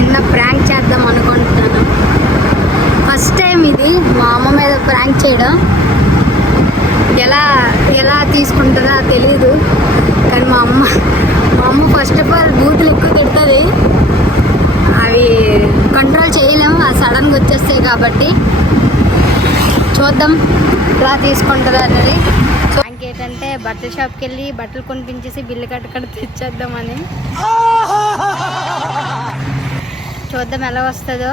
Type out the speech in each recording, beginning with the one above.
చిన్న ప్రాంక్ చేద్దాం అనుకుంటున్నాను. ఫస్ట్ టైం ఇది. మా అమ్మ మీద ప్రాంక్ చేయడం. ఎలా ఎలా తీసుకుంటుందో తెలియదు కానీ మా అమ్మ మా అమ్మ ఫస్ట్ ఆఫ్ ఆల్ బూతులు ఎక్కువ తిడుతుంది. అవి కంట్రోల్ చేయలేము. ఆ సడన్గా వచ్చేస్తాయి కాబట్టి. చూద్దాం ఎలా తీసుకుంటుందో అనేది ఏంటంటే బట్టల షాప్కి వెళ్ళి బట్టలు కొనిపించేసి బిల్లు కట్టుకడ తెచ్చేద్దామని. చూద్దాం ఎలా వస్తుందో.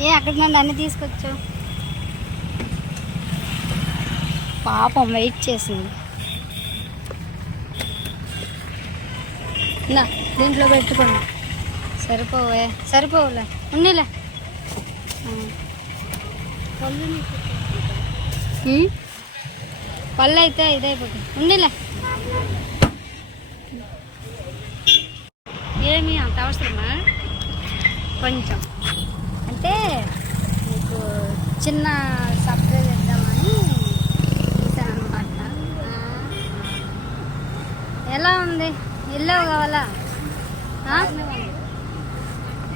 ఏ అక్కడ నుండి అన్ని తీసుకొచ్చావు పాపం వెయిట్ చేసింది. నా దీంట్లో పెట్టుకోండి సరిపోవే సరిపోవులే. ఉన్నిలే ఉమ్. పళ్ళు అయితే ఇదైపోతుంది ఉండిలే ఏమి అంత అవసరమా? కొంచెం. అంటే మీకు చిన్న సర్ప్రైజ్ ఇద్దామని అనమాట ఎలా ఉంది? వెళ్ళావు కావాలా?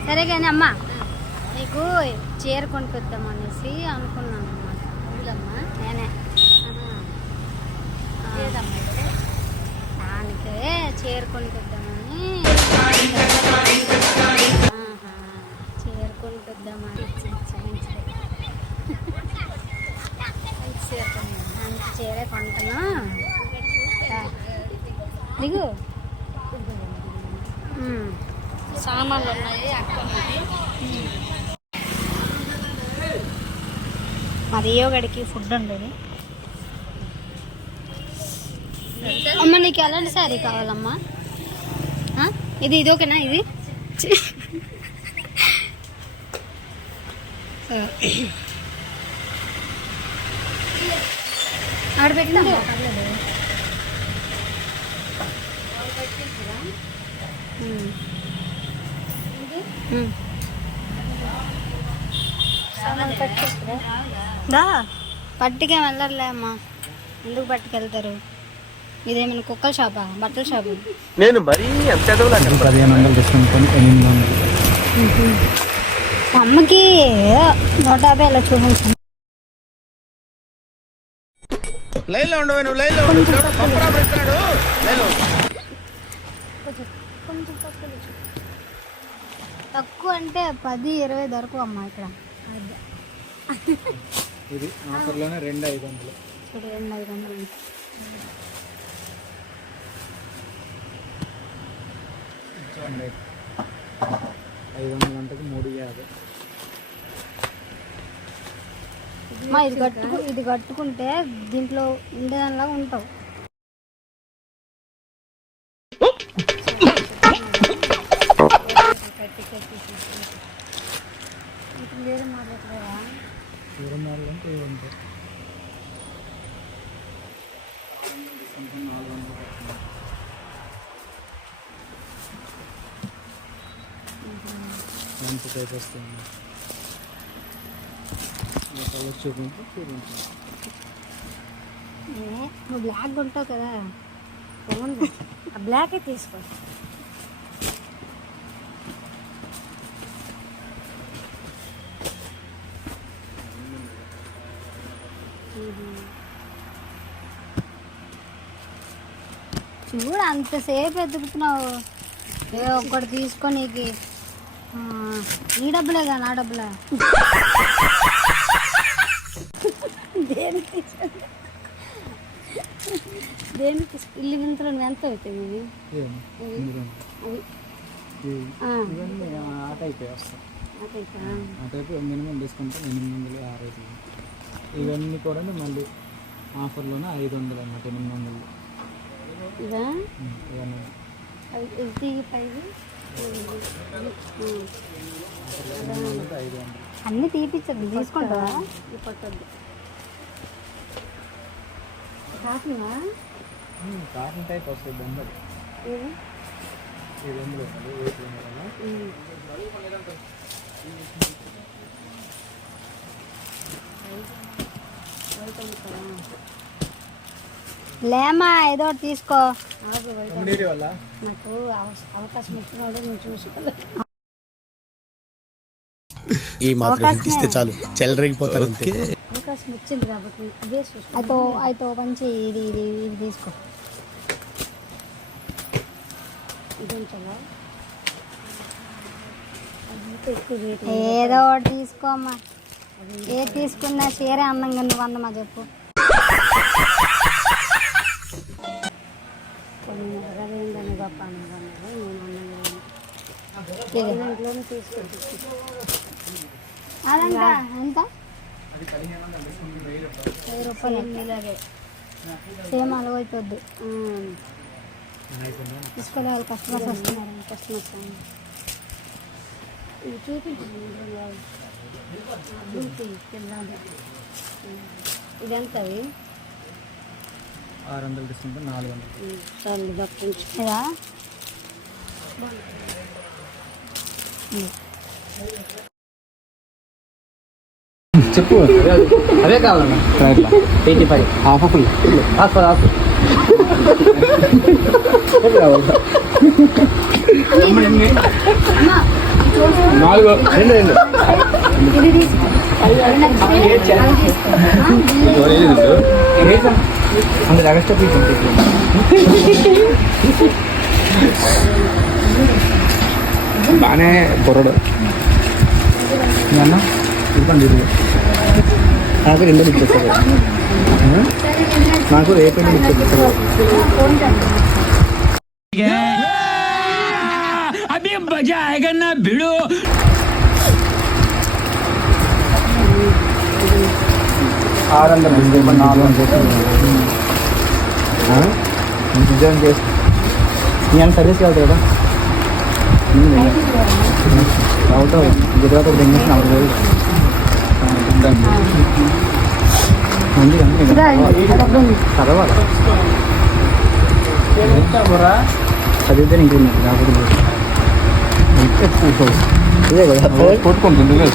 సరే కానీ అమ్మా నీకు చీర కొనుక్కొద్దాం అనేసి అనుకున్నాను అనమాట నేనే. ఆహా. దానికే చీర కొనుక్కొద్దామని. చీర కొనుక్కొద్దామని అంత చీరే దిగు సామాన్లు ఉన్నాయి అక్కడ. మాది యోగడికి ఫుడ్ ఉండేది అమ్మ నీకు ఎలాంటి శారీ కావాలమ్మా? ఇది ఇది ఓకేనా ఇది. ఆడ పెట్టినా పట్టుకే వెళ్ళర్లే అమ్మా. ఎందుకు పట్టుకెళ్తారు? ఇదేమైనా కుక్కల షాపా? బట్టల షాపు? నేను మరీ ఎంత చదవలా పదిహేను వందలు డిస్కౌంట్ కొని ఎనిమిది వందలు. మా అమ్మకి నూట యాభై అలా చూపించాను లైన్లో ఉండవు నువ్వు లైన్లో ఉండు. చూడు, పంపరా పెడుతున్నాడు లైన్లో ఉండు. కొంచెం తక్కువ అంటే పది ఇరవై దొరకవు అమ్మా ఇక్కడ. ఇది ఆఫర్లోనే రెండు ఐదు వందలు. రెండు ఐదు వందలు. చూడండి ఐదు వందల గంటకి మూడు యాభై. ఇది కట్టుకు ఇది కట్టుకుంటే దీంట్లో ఉండేదానిలాగా ఉంటావు. మంచి కలర్ చూపించి నువ్వు బ్లాక్ ఉంటావు కదా బాగుంది ఆ బ్లాకే తీసుకో. చూడు అంతసేపు ఎదుగుతున్నావు. ఏ ఒక్కటి తీసుకో నీకు. ఈ డబ్బులేగా నా డబ్బులా. దేనికి? దేనికి? ఇల్లు వింతలు ఎంత అవుతాయి ఇవి? ఆ, టైప్ వస్తాయి. అదైతా? ఆ టైప్ మినిమం డిస్కౌంట్ ఎనిమిది వందలు ఆరు ఇవన్నీ కూడా మళ్ళీ ఆఫర్లోనే ఐదు వందలు అన్నమాట ఎనిమిది వందలు. ఉమ్, ఇవన్నీ. అన్ని తీపిచ్చద్దు తీసుకుంటావా? పట్టద్దు కాకునా ఉమ్, కాటన్ టైప్ వస్తాయి బొమ్మలు. ఈ లేమా ఏదో ఒకటి తీసుకో. నాకు అవ- అవకాశం ఇచ్చినాడు చూసుకోలేదు ఈ మాత్రం. ఇస్తే చాలు. చెల్లరగిపోతారు అంతే. అవకాశం వచ్చింది కాబట్టి అదే అయితే అయితే మంచి ఇది ఇది ఇది తీసుకో? ఏదో ఒకటి తీసుకోమ్మా. ఏ తీసుకున్నా చీరే అందంగా నువ్వు అందమా చెప్పు. నేను ఇంట్లోనే అదంతా ఎంత వెయ్యి రూపాయలు ఇలాగే సేమ్ అలాగ అవుతుంది తీసుకోవాలి కస్టమర్స్ వస్తున్నారు కస్టమర్స్ ఇది చూపించండి ఇది ఆరు వందలు తీసుకుంటే నాలుగు వందలు. చెప్పు. అదే కావాలన్నా. Eighty five half full half half నాలుగు రెండు రెండు ఇది తీసుకో నెక్స్ట్ అది తీసుకో అందులో ఎక్స్ట్రా పీస్ ఉంటుంది బాగానే బొర్రడు అన్న ఇవ్వండి ఇరుగు నాకు రెండు ఇచ్చేస్తారు నాకు రేపైనా ఇచ్చేస్తారు ఆరు వందలు నాలుగు వందలు డిజైన్ చేసి నేను సర్వీస్ అవుతాయి కదా? అవుతావు. గుజరాత్ ఒక రెండు నాలుగు వేలు మంది చదవాలి చదివితే ఇంక కాకపోతే ఇదే కదా. కొట్టుకుంటుంది అది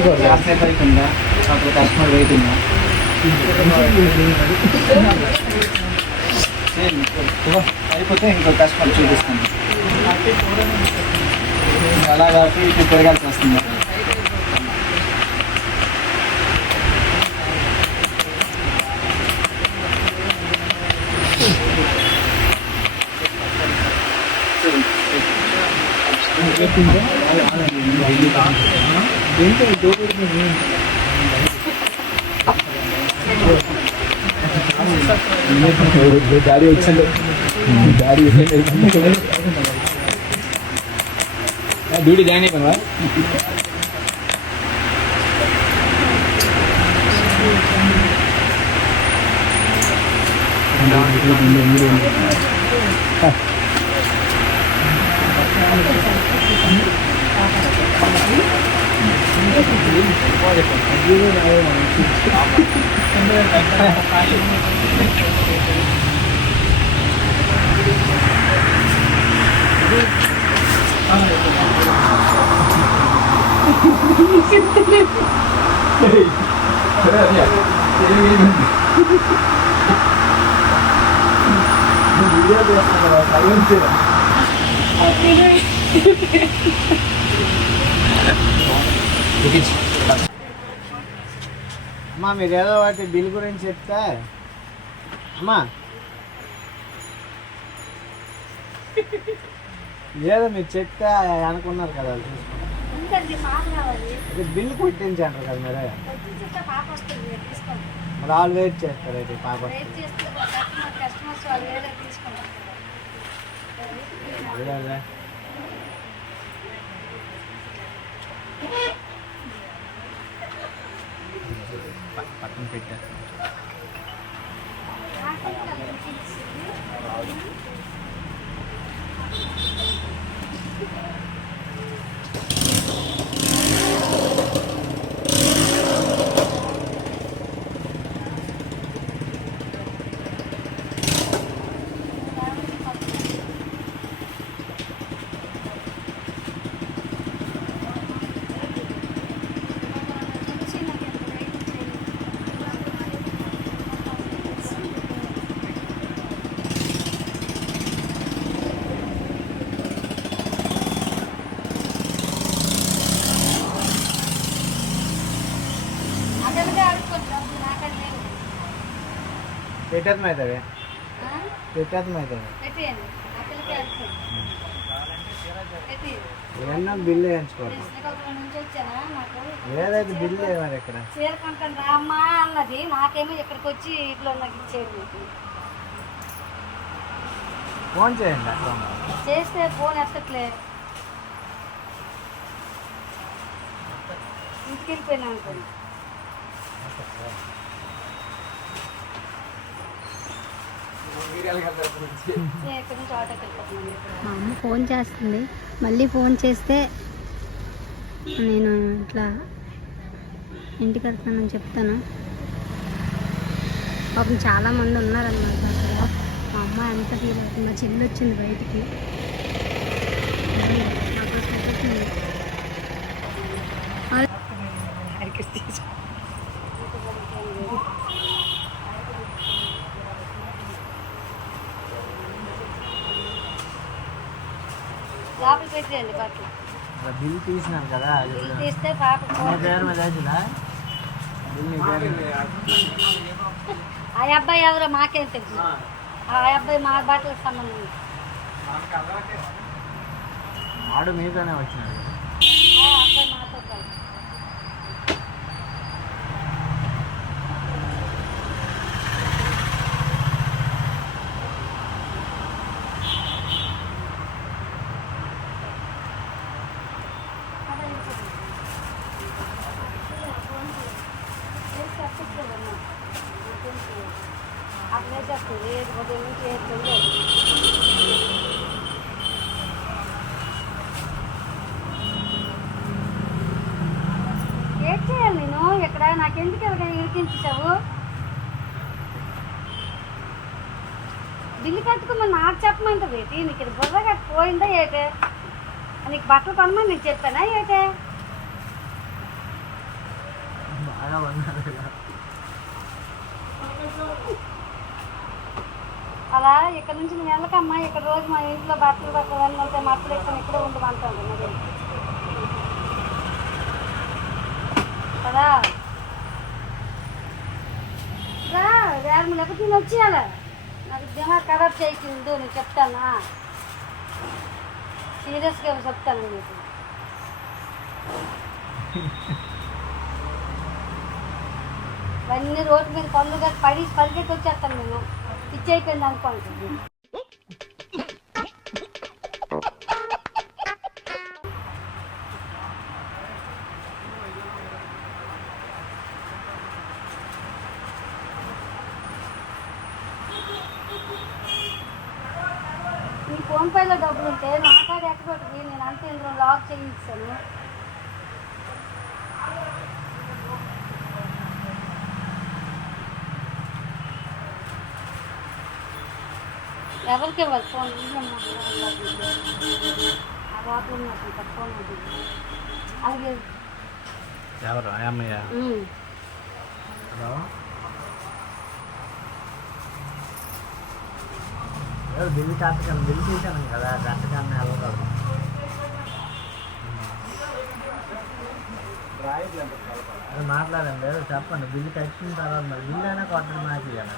కూడా లాస్ట్ టైం అయిపోతే ఇంకో కస్టమర్ చూపిస్తాను అలా కాబట్టి ఇప్పుడు పెరగాల్సి వస్తుంది డాడీ వచ్చింది డాడీ డ్యూటీ జాయిన్ అయిపోయినా 아, 여기지. అమ్మా మీరు ఏదో వాటి బిల్ గురించి చెప్తే. అమ్మా. ఏదో మీరు చెప్తే అనుకున్నారు కదా బిల్ కుట్టించంటారు కదా మీరే. మరి వాళ్ళు వెయిట్ చేస్తారు అయితే పాప. అదే అదే. పక్కన పెట్టేస్తాను తీసుకోండి డబ్బులు నాకని లేదు పెట్టేది అవుతుంది ఆ? పెట్టేది పెట్టేయండి. ఏమన్నా బిల్లు వేయించుకోవాలి. బిల్లు ఇక్కడ. చీర కొంటాను రా అమ్మా అన్నది. నాకేమో ఇక్కడికి వచ్చి ఇంట్లో నాకు ఇచ్చేది మీకు. ఫోన్ చేయండి చేస్తే ఫోన్ ఎత్తట్లే. ఇంటికి వెళ్ళిపోయినా అనుకోండి నేను ఇక్కడి నుంచి ఆటోకి వెళ్ళిపోతున్నాను మా అమ్మ ఫోన్ చేస్తుంది. మళ్ళీ ఫోన్ చేస్తే నేను ఇట్లా ఇంటికి వెళ్తున్నానని చెప్తాను. పాపం చాలా మంది ఉన్నారన్నమాట. అక్కడ మా అమ్మ ఎంత ఫీల్ అవుతుంది. మా చెల్లి వచ్చింది బయటికి. నాకు బట్టలు బిల్ తీసినాను కదా బిల్ తీస్తే పాప పేరు మీద ఆ అబ్బాయి ఎవరో మాకేం తెలుసు. ఆ అబ్బాయి మా బట్టలకు సంబంధం. ఆడు మీతోనే వచ్చినాడు ఆ అబ్బాయి మాతో కాదు అట్లే చేస్తుంది ఏది ఉదయం నుంచి ఏది తెలియదు ఏం చేయాలి నేను ఇక్కడ నాకెందుకు ఇలాగ ఇరికించావు బిల్లు కట్టుకోమని నాకు చెప్పమంటే ఏంటి నీకు ఇది బుర్ర కట్టి పోయిందా ఏటే? నీకు బట్టలు కొనమని నీకు చెప్పానా ఏటే. అలా ఇక్కడ నుంచి నేను వెళ్ళకమ్మా ఇక్కడ రోజు మా ఇంట్లో బట్టలు బట్టలు అన్నీ ఉంటాయి మట్టలు వేసుకొని ఇక్కడే ఉండమంటాను మరి. కదా? రా వేరే లేకపోతే నేను వచ్చేయాలి? నాకు దిమాగ్ ఖరాబ్ చేయకుండు నేను చెప్తానా? సీరియస్గా చెప్తాను నీకు అన్ని రోడ్డు మీద పనులుగా పడి పరిగెత్తి వచ్చేస్తాను నేను. పిచ్చి అయిపోయింది అనుకోండి. ఫోన్ పేలో డబ్బులు ఉంటే నా కాడ ఎక్కడొకటి నేను అంత లాక్ చేయించాను. ఎవరికి ఇవ్వాలి? ఫోన్. ఆ లోపల ఉన్నట్టు ఫోన్ అది అలాగే ఎవరు. హలో? ఏదో బిల్లు కట్టగలను బిల్లు తీసాను కదా కట్టగానే వెళ్ళగలను అది మాట్లాడండి ఏదో చెప్పండి. బిల్లు కట్టిన తర్వాత మరి బిల్లు అయినా కొట్టడం నాకు ఇవ్వాలి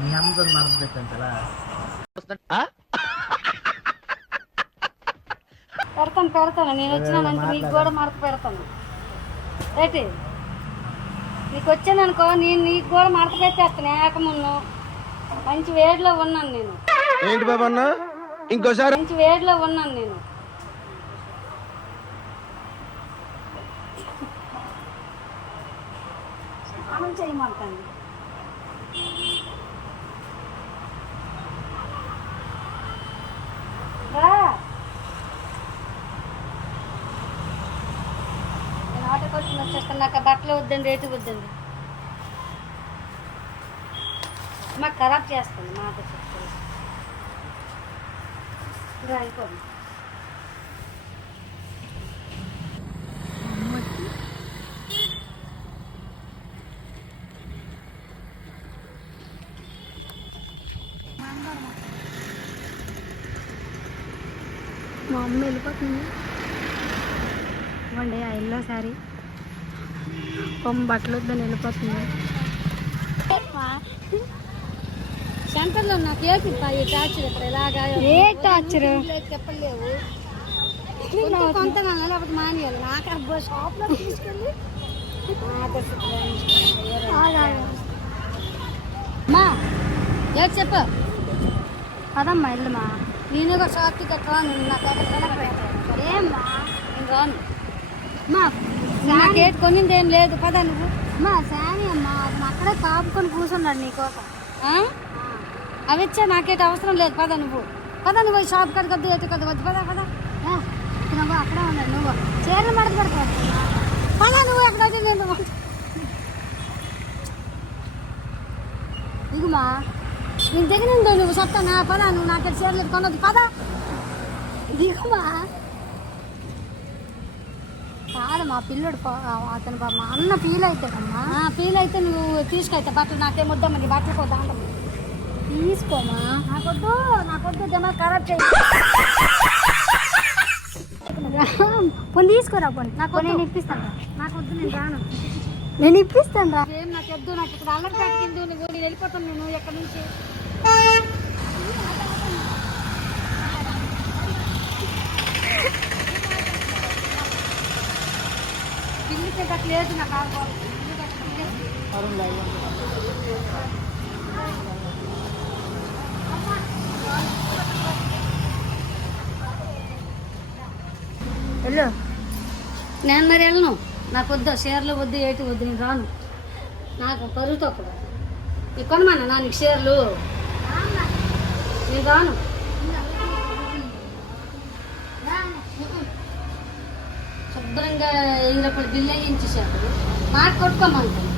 మీ అమ్మతో మరపు పెట్టాను కదా పెడతాను పెడతాను. నేను వచ్చినానంటే నీకు కూడా మడత పెడతాను. ఏంటి? నీకు వచ్చాననుకో నేను నీకు కూడా మడత పెట్టేస్తాను ఏకమున్ను. మంచి వేడిలో ఉన్నాను నేను. ఏంటి బాబా ఇంకోసారి. మంచి వేడిలో ఉన్నాను నేను. స్నానం చేయమంటాను రా నేను ఆటో కోసం వచ్చేస్తాను నాకు ఆ బట్టలు వద్దండి రేటు వద్దండి. మాకు ఖరాబ్ చేస్తుంది మాట చెప్తాను అయిపోయింది. మా అమ్మ వెళ్ళిపోతుంది. ఇవ్వండి ఆ ఎల్లో శారీ. కొమ్మ బట్టలు వద్దని వెళ్ళిపోతుంది సెంటర్లో నాకు ఏపీ ఈ టార్చర్ ఇక్కడ ఇలాగా ఏ టార్చర్ చెప్పలేవు. కొంత లేకపోతే మానేయాలి. నాకు అబ్బో షాప్లో తీసుకెళ్ళి మా ఏది చెప్పు? పదమ్మా వెళ్ళమా నేను ఒక షాప్కి నాకు ఏమ్మా? నేను రాను. మా నాకేటి కొనింది ఏం లేదు. పదా నువ్వు. మా శారీ అమ్మా అక్కడే కాపుకొని కూర్చున్నాడు నీకోసం? అవి ఇచ్చా నాకేటి అవసరం లేదు. పద నువ్వు. పద నువ్వు షాప్ కడికి వద్దు ఎటు వద్దు. పద పద. నువ్వు అక్కడే ఉన్నాడు నువ్వు. చీరలు మడత పెడతావు? పద నువ్వు ఎక్కడైతే నేను ఇగుమా నేను దగ్గర నువ్వు చెప్తానా పద నువ్వు నాకేటి చీరలు కొనొద్దు. పద. దిగుమా కాదమ్మా పిల్లడు అతను మా అన్న ఫీల్ అవుతాడమ్మా ఫీల్ అయితే నువ్వు తీసుకెళ్తా బట్టలు నాకేం వద్దమ్మా నీ బట్టలు పోతా తీసుకోమా? నాకొద్దు నాకొద్దు జమా చేయి. పోనీ తీసుకోరా పోనీ. నాకు వద్దు. నేను ఇప్పిస్తాను రా. నాకొద్దు నేను రాను. నేను ఇప్పిస్తాను రా. ఏం నాకు వద్దు నాకు ఇక్కడ అల్లరి పెట్టింది నువ్వు. నేను వెళ్ళిపోతాను నేను ఎక్కడి నుంచి? పిల్లికి గట్ల లేదు నాకు ఆడుకోవాలి వెళ్ళు. నేను మరి వెళ్ళను. నాకు వద్దు షేర్లు వద్దు ఏటి వద్దు నేను రాను. నాకు పరుగుతో అక్కడ ఇకొనమన్నా నాకు షేర్లు? నేను రాను. శుభ్రంగా వెయ్యి రూపాయలు బిల్లు వేయించేసారు మాట కొట్టుకోమంటాను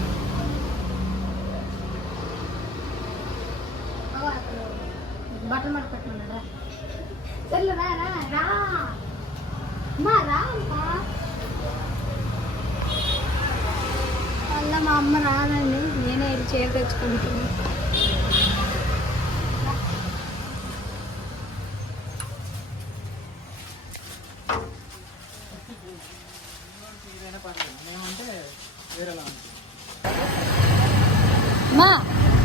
బట్టలు మాట పెట్టమన్నాడు వెళ్ళు రా రా రా. అమ్మా రా అమ్మా. వల్ల మా అమ్మ రాదండి. నేనే ఇది చీర తెచ్చుకుంటున్నాను వేరేలా ఉంటుంది మా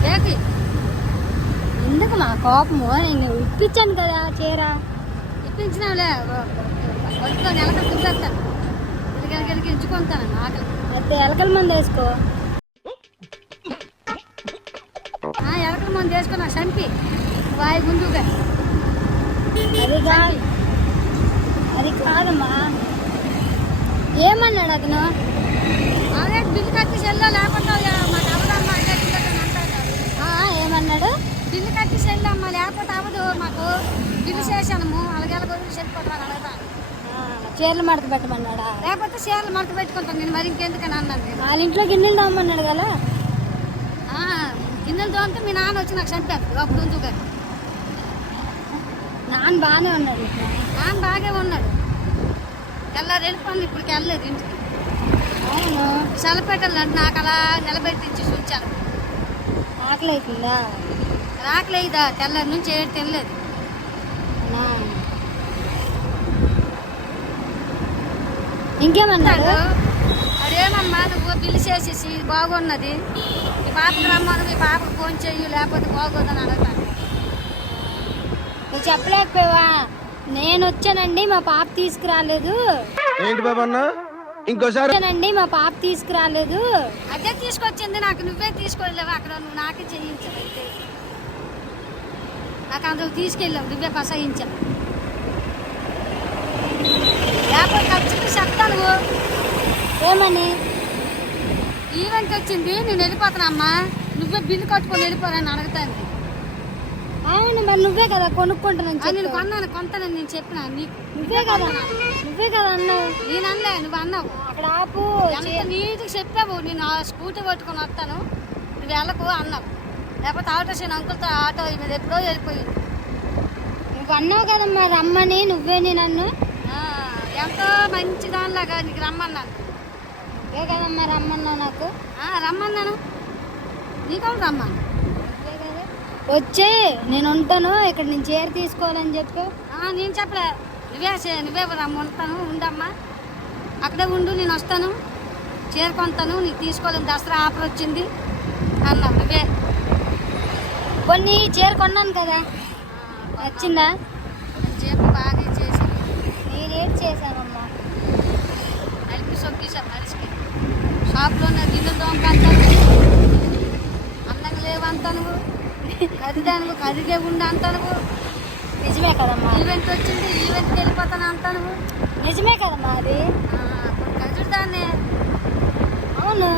ఏంటి ఎందుకు మా కోపము. నేను ఇప్పించాను కదా చీర. ఇప్పించినావులే. వద్దులో నెలక దుబ్బేస్తాను ఇక్కడికి ఎంచుకుంటాను ఆకలి. అయితే ఎలకల మంది వేసుకో. ఆ, ఎలకల మంది వేసుకున్నా చంపి వాయి ముందుగా అది కాదు అది కాదమ్మా. ఏమన్నాడు అతను? అదే బిల్లు కట్టి సెల్లో లేకుండా మాకు అవదమ్మా ఏమన్నాడు? బిల్లు కట్టి సెల్లమ్మా లేకపోతే అవదు మాకు. బిల్లు చేశాము అలాగే అలాగే చెప్పుకోవడం అడగదాను ఆ, చీరలు మడత పెట్టమన్నాడా? లేకపోతే చీరలు మడత పెట్టుకుంటాను నేను మరి ఇంకెందుకని అన్నాను నేను. వాళ్ళ ఇంట్లో గిన్నెలు తమ్మన్నాడు కదా? గిన్నెలు తోమితే మీ నాన్న వచ్చి నాకు చంపేస్తాడు అప్పుడు ఉందుగా నాన్న బాగానే ఉన్నాడు నాన్న బాగే ఉన్నాడు. తెల్లారు వెళ్ళిపోయింది ఇప్పటికి వెళ్ళలేదు ఇంటికి. అవును. సెలపెట్టాలి అంటే నాకు అలా నిలబెట్టి ఇచ్చి చూచాను ఆకలి అవుతుందా? రాకలేదా తెల్లారి నుంచి ఏడు తినలేదు? ఇంకేమన్నాడు అదేమమ్మా నువ్వు బిల్లు చేసేసి బాగున్నది. మీ పాపకు రమ్మను మీ పాపకు ఫోన్ చెయ్యి లేకపోతే బాగోదని అడుగుతాను. నువ్వు చెప్పలేకపోయావా? నేను వచ్చానండి మా పాప తీసుకురాలేదు. ఏంటి బాబా ఇంకోసారి వచ్చానండి మా పాప తీసుకురాలేదు. అదే తీసుకొచ్చింది నాకు నువ్వే తీసుకోలేవు? అక్కడ నువ్వు నాకే అయితే నాకు అందులో తీసుకెళ్ళావు నువ్వే పసాయించావు లేకపోతే ఖచ్చితంగా చెప్తాను. ఏమని? ఈవెంట్ వచ్చింది నేను వెళ్ళిపోతానమ్మా నువ్వే బిల్లు కట్టుకొని వెళ్ళిపోరని అడుగుతాను అవును మరి నువ్వే కదా కొనుక్కుంటానని అది నేను. కొన్నాను కొంటానని నేను చెప్పిన నీకు. నువ్వే కదా నువ్వే కదా అన్నావు. నేను అనలే నువ్వు అన్నావు. అక్కడ ఆపు నీట్గా చెప్పావు నేను ఆ స్కూటీ పట్టుకొని వస్తాను. నువ్వు వెళ్ళకు అన్నావు. లేకపోతే ఆటో చేయను అంకుల్తో ఆటో మీద ఎప్పుడో వెళ్ళిపోయింది. నువ్వు అన్నావు కదమ్మా రమ్మని నువ్వేని నన్ను. ఎంతో మంచి దానిలాగా నీకు రమ్మన్నాను నువ్వే కదమ్మా రమ్మన్నావు నాకు? రమ్మన్నాను నీకు రమ్మను వచ్చే నేను ఉంటాను ఇక్కడ నేను చీర తీసుకోవాలని చెప్పు. నేను చెప్పలే. నువ్వే నువ్వే రమ్మంటాను ఉండమ్మా. అక్కడే ఉండు నేను వస్తాను. చీర కొంటాను నీకు తీసుకోలేను దసరా ఆఫర్ వచ్చింది. అన్నా నువ్వే. కొన్ని చీర కొన్నాను కదా. నచ్చిందా చీర బాగా చేసి నేనేం చేశానమ్మా? అల్పి సొక్కేసాను మనిషికి. షాప్లో గిన్నె దొంగంటాను అందంగా లేవంటాను కదిదాను కదిగే ఉండి అంటాను నిజమే కదమ్మా. ఈవెంట్ వచ్చింది ఈవెంట్కి వెళ్ళిపోతాను అంటాను నిజమే కదమ్మా అది. కజుడు దాన్ని అవును.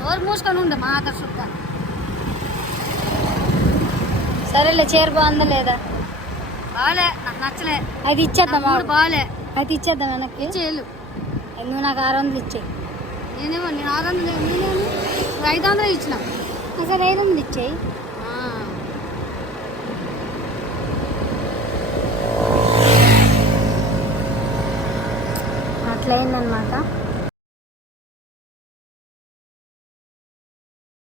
నోరు మూసుకొని ఉండే మా ఆకర్షుగా సరేలే చీర బాగుందా లేదా? బాగాలే నాకు నచ్చలే. అది ఇచ్చేద్దాం మూడు బాగాలే అది ఇచ్చేద్దాం వెనక్కి. ఇచ్చేళ్ళు నువ్వు నాకు ఆరు వందలు ఇచ్చేయి? నేనేమో నేను ఆరు వందలు నేనేమో ఐదు వందలు ఇచ్చిన. సరే ఐదు వందలు ఇచ్చేయి. అట్లయిందనమాట